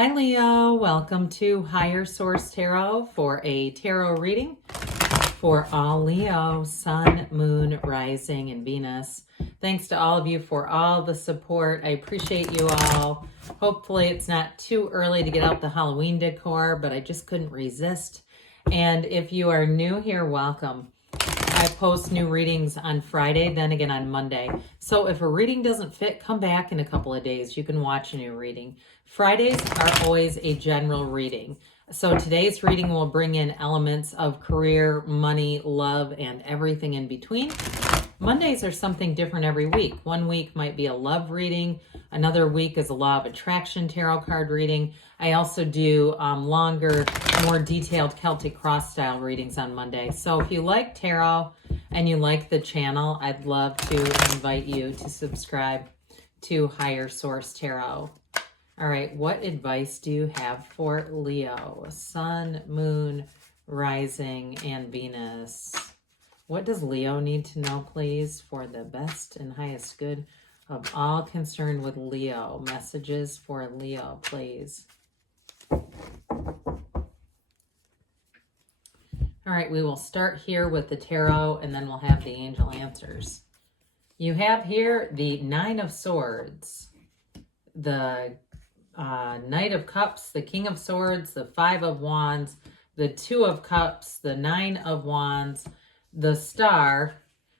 Hi Leo, welcome to Higher Source Tarot for a tarot reading for all Leo, Sun, Moon, Rising, and Venus. Thanks to all of you for all the support. I appreciate you all. Hopefully it's not too early to get out the Halloween decor, but I just couldn't resist. And if you are new here, welcome. I post new readings on Friday, then again on Monday. So if a reading doesn't fit, come back in a couple of days. You can watch a new reading. Fridays are always a general reading. So today's reading will bring in elements of career, money, love, and everything in between. Mondays are something different every week. One week might be a love reading. Another week is a law of attraction tarot card reading. I also do longer, more detailed Celtic cross style readings on Monday. So if you like tarot and you like the channel, I'd love to invite you to subscribe to Higher Source Tarot. All right, what advice do you have for Leo? Sun, Moon, Rising, and Venus. What does Leo need to know, please, for the best and highest good of all concerned with Leo? Messages for Leo, please. All right, we will start here with the tarot, and then we'll have the angel answers. You have here the Nine of Swords, the Knight of Cups, the King of Swords, the Five of Wands, the Two of Cups, the Nine of Wands, the Star.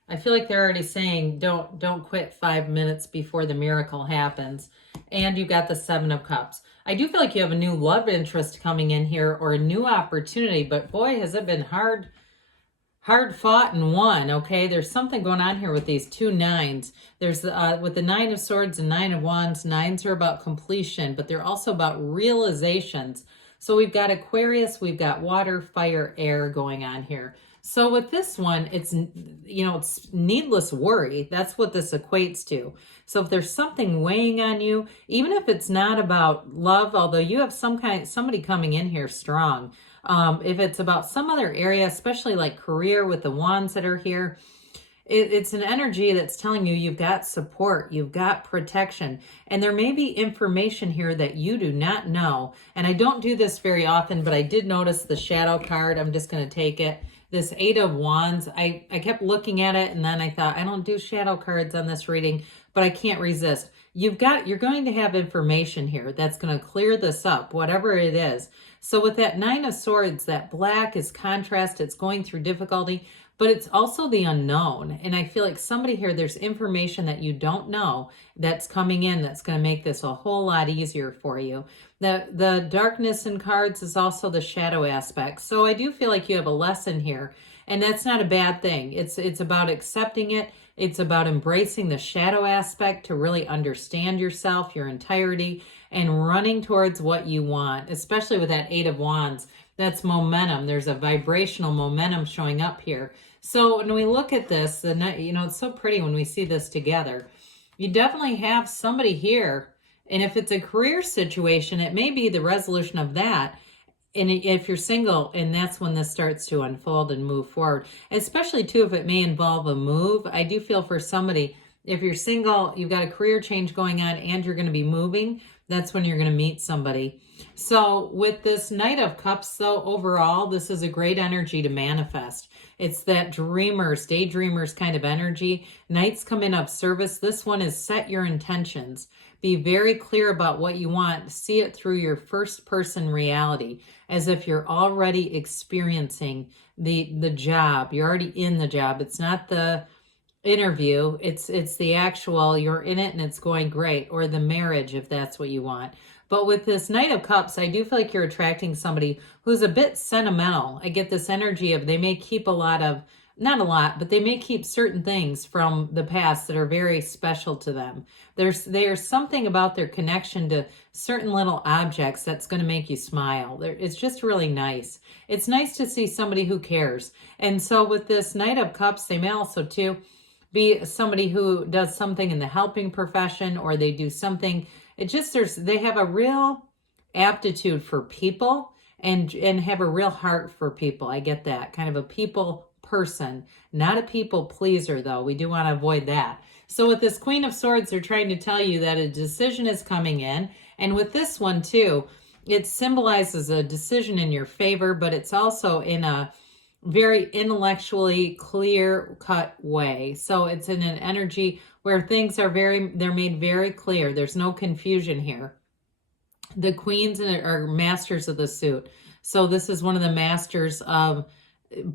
I feel like they're already saying don't quit 5 minutes before the miracle happens. And you got the Seven of Cups. I do feel like you have a new love interest coming in here or a new opportunity, but boy, has it been hard fought and won. Okay, there's something going on here with these two nines. There's with the Nine of Swords and Nine of Wands. Nines are about completion, but they're also about realizations. So we've got Aquarius, we've got water, fire, air going on here. So with this one, it's needless worry. That's what this equates to. So if there's something weighing on you, even if it's not about love, although you have somebody coming in here strong. If it's about some other area, especially like career with the wands that are here, it's an energy that's telling you you've got support, you've got protection, and there may be information here that you do not know. And I don't do this very often, but I did notice the shadow card. I'm just going to take it. This Eight of Wands, I kept looking at it, and then I thought, I don't do shadow cards on this reading, but I can't resist. You're going to have information here that's going to clear this up, whatever it is. So with that Nine of Swords, that black is contrast, it's going through difficulty, but it's also the unknown. And I feel like somebody here, there's information that you don't know that's coming in that's going to make this a whole lot easier for you. The darkness in cards is also the shadow aspect. So I do feel like you have a lesson here, and that's not a bad thing. It's about accepting it. It's about embracing the shadow aspect to really understand yourself, your entirety, and running towards what you want, especially with that Eight of Wands. That's momentum. There's a vibrational momentum showing up here. So when we look at this, it's so pretty when we see this together. You definitely have somebody here. And if it's a career situation, it may be the resolution of that. And if you're single, and that's when this starts to unfold and move forward, especially too, if it may involve a move. I do feel for somebody, if you're single, you've got a career change going on and you're going to be moving, that's when you're going to meet somebody. So with this Knight of Cups, though, overall, this is a great energy to manifest. It's that dreamers, daydreamers kind of energy. Knights come in of service. This one is set your intentions. Be very clear about what you want. See it through your first person reality, as if you're already experiencing the job. You're already in the job. It's not the interview. It's the actual, you're in it and it's going great, or the marriage, if that's what you want. But with this Knight of Cups, I do feel like you're attracting somebody who's a bit sentimental. I get this energy of they may keep not a lot, but they may keep certain things from the past that are very special to them. There's something about their connection to certain little objects that's going to make you smile. It's just really nice. It's nice to see somebody who cares. And so with this Knight of Cups, they may also too be somebody who does something in the helping profession, or they do something. They have a real aptitude for people and have a real heart for people. I get that. Kind of a people person, not a people pleaser, though. We do want to avoid that. So with this Queen of Swords, they're trying to tell you that a decision is coming in. And with this one too, it symbolizes a decision in your favor, but it's also in a very intellectually clear cut way. So it's in an energy where things are they're made very clear. There's no confusion here. The queens are masters of the suit. So this is one of the masters of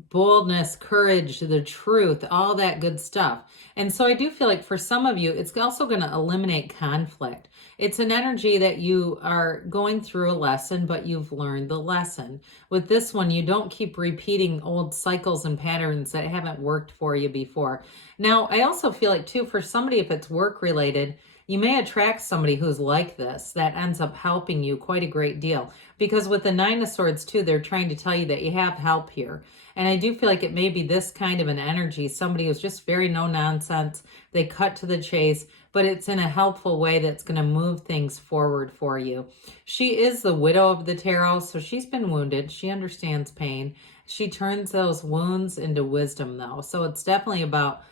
boldness, courage, the truth, all that good stuff. And so I do feel like for some of you, it's also going to eliminate conflict. It's an energy that you are going through a lesson, but you've learned the lesson. With this one, you don't keep repeating old cycles and patterns that haven't worked for you before. Now, I also feel like too, for somebody, if it's work related, you may attract somebody who's like this that ends up helping you quite a great deal. Because with the Nine of Swords too, they're trying to tell you that you have help here. And I do feel like it may be this kind of an energy, somebody who's just very no nonsense. They cut to the chase, but it's in a helpful way that's going to move things forward for you. She is the widow of the tarot, so she's been wounded. She understands pain. She turns those wounds into wisdom though. So it's definitely about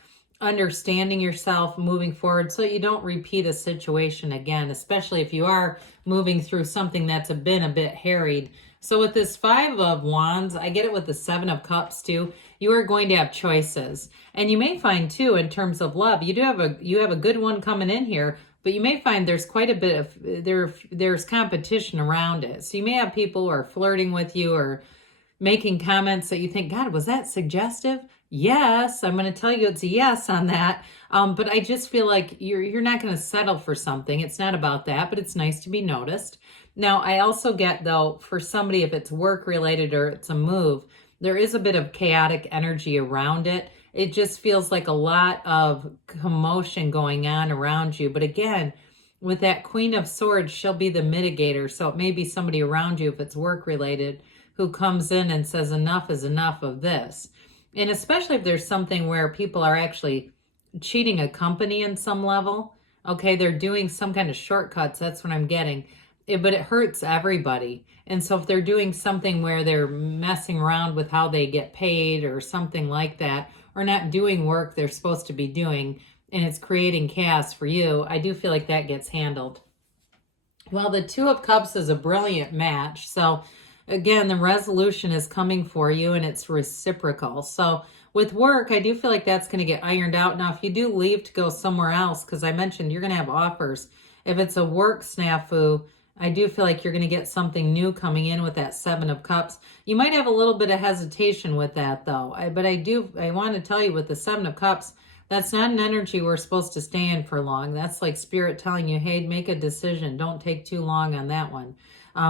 understanding yourself, moving forward so you don't repeat a situation again, especially if you are moving through something that's been a bit harried. So with this Five of Wands, I get it with the Seven of Cups too. You are going to have choices. And you may find too, in terms of love, you have a good one coming in here, but you may find there's quite a bit of, there's competition around it. So you may have people who are flirting with you or making comments that you think, God, was that suggestive? Yes, I'm going to tell you it's a yes on that. But I just feel like you're not going to settle for something. It's not about that, but it's nice to be noticed. Now, I also get, though, for somebody, if it's work related or it's a move, there is a bit of chaotic energy around it. It just feels like a lot of commotion going on around you. But again, with that Queen of Swords, she'll be the mitigator. So it may be somebody around you, if it's work related, who comes in and says, enough is enough of this. And especially if there's something where people are actually cheating a company in some level. Okay, they're doing some kind of shortcuts. That's what I'm getting. But it hurts everybody. And so if they're doing something where they're messing around with how they get paid or something like that, or not doing work they're supposed to be doing, and it's creating chaos for you, I do feel like that gets handled. Well, the Two of Cups is a brilliant match. So again, the resolution is coming for you and it's reciprocal. So with work, I do feel like that's going to get ironed out. Now, if you do leave to go somewhere else, because I mentioned you're going to have offers. If it's a work snafu, I do feel like you're going to get something new coming in with that Seven of Cups. You might have a little bit of hesitation with that though. But I want to tell you with the Seven of Cups, that's not an energy we're supposed to stay in for long. That's like Spirit telling you, hey, make a decision. Don't take too long on that one.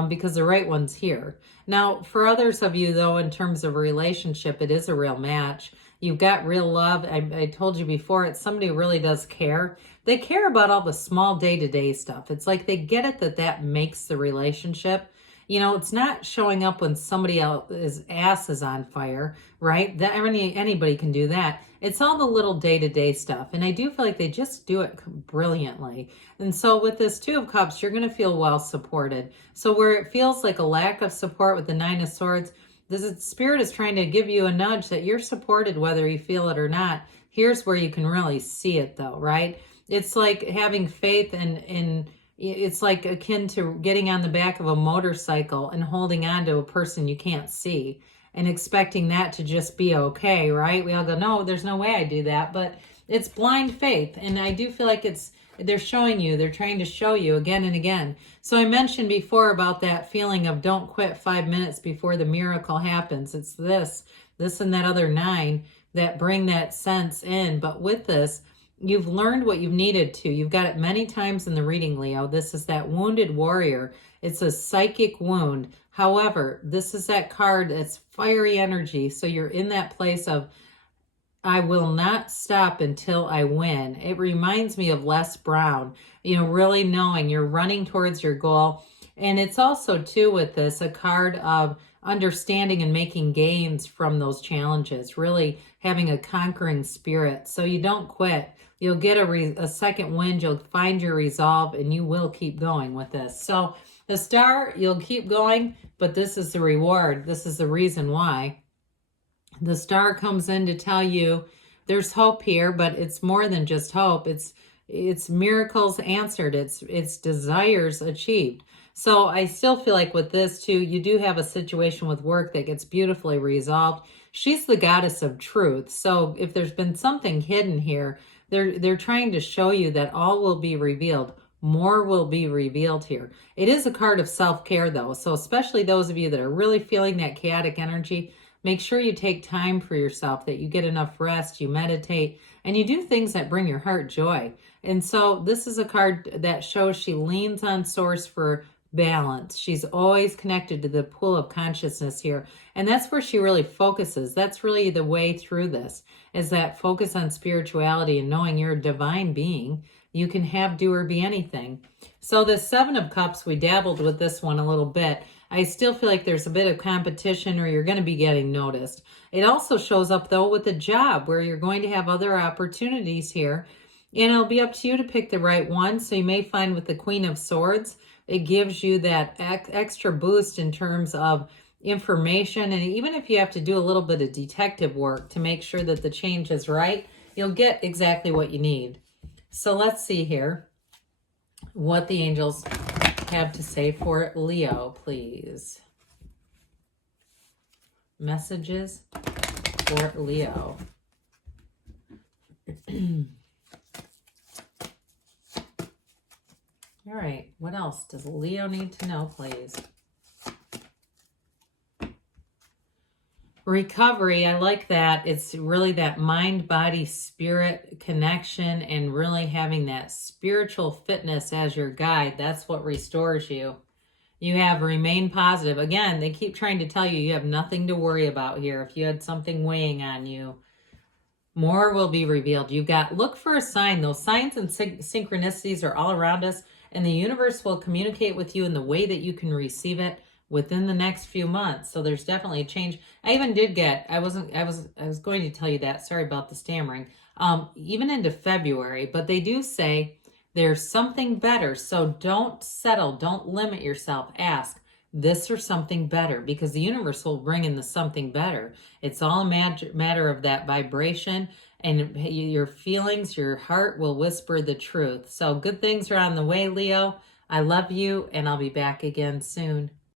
Because the right one's here. Now, for others of you, though, in terms of a relationship, it is a real match. You've got real love. I told you before, it's somebody who really does care. They care about all the small day-to-day stuff. It's like they get it that makes the relationship. You know, it's not showing up when somebody else's ass is on fire, right? That anybody can do that. It's all the little day-to-day stuff. And I do feel like they just do it brilliantly. And so with this Two of Cups, you're going to feel well supported. So where it feels like a lack of support with the Nine of Swords, this Spirit is trying to give you a nudge that you're supported whether you feel it or not. Here's where you can really see it though, right? It's like having faith in it's like akin to getting on the back of a motorcycle and holding on to a person you can't see and expecting that to just be okay, right? We all go, no, there's no way I do that, but it's blind faith. And I do feel like they're showing you, they're trying to show you again and again. So I mentioned before about that feeling of don't quit 5 minutes before the miracle happens. It's this and that other 9 that bring that sense in. But with this, you've learned what you've needed to. You've got it many times in the reading, Leo. This is that wounded warrior. It's a psychic wound. However, this is that card that's fiery energy. So you're in that place of, I will not stop until I win. It reminds me of Les Brown, you know, really knowing you're running towards your goal. And it's also, too, with this, a card of understanding and making gains from those challenges, really having a conquering spirit. So you don't quit. You'll get a second wind. You'll find your resolve, and you will keep going with this. So the Star, you'll keep going, but this is the reward. This is the reason why. The Star comes in to tell you there's hope here, but it's more than just hope. It's miracles answered. It's desires achieved. So I still feel like with this too, you do have a situation with work that gets beautifully resolved. She's the goddess of truth. So if there's been something hidden here, they're trying to show you that all will be revealed. More will be revealed here. It is a card of self-care though. So especially those of you that are really feeling that chaotic energy, make sure you take time for yourself, that you get enough rest, you meditate, and you do things that bring your heart joy. And so this is a card that shows she leans on source for balance. She's always connected to the pool of consciousness here. And that's where she really focuses. That's really the way through this, is that focus on spirituality and knowing you're a divine being. You can have, do, or be anything. So the Seven of Cups, we dabbled with this one a little bit. I still feel like there's a bit of competition, or you're going to be getting noticed. It also shows up though with a job where you're going to have other opportunities here. And it'll be up to you to pick the right one. So you may find with the Queen of Swords, it gives you that extra boost in terms of information. And even if you have to do a little bit of detective work to make sure that the change is right, you'll get exactly what you need. So let's see here what the angels have to say for Leo, please. Messages for Leo. All right, what else does Leo need to know, please? Recovery, I like that. It's really that mind, body, spirit connection, and really having that spiritual fitness as your guide. That's what restores you. You have remain positive. Again, they keep trying to tell you you have nothing to worry about here. If you had something weighing on you, more will be revealed. You've got, look for a sign. Those signs and synchronicities are all around us, and the universe will communicate with you in the way that you can receive it within the next few months. So there's definitely a change. I even did get, I was going to tell you that, sorry about the stammering, even into February, but they do say there's something better. So don't settle, don't limit yourself. Ask this or something better, because the universe will bring in the something better. It's all a matter of that vibration, and your feelings, your heart will whisper the truth. So good things are on the way, Leo. I love you, and I'll be back again soon.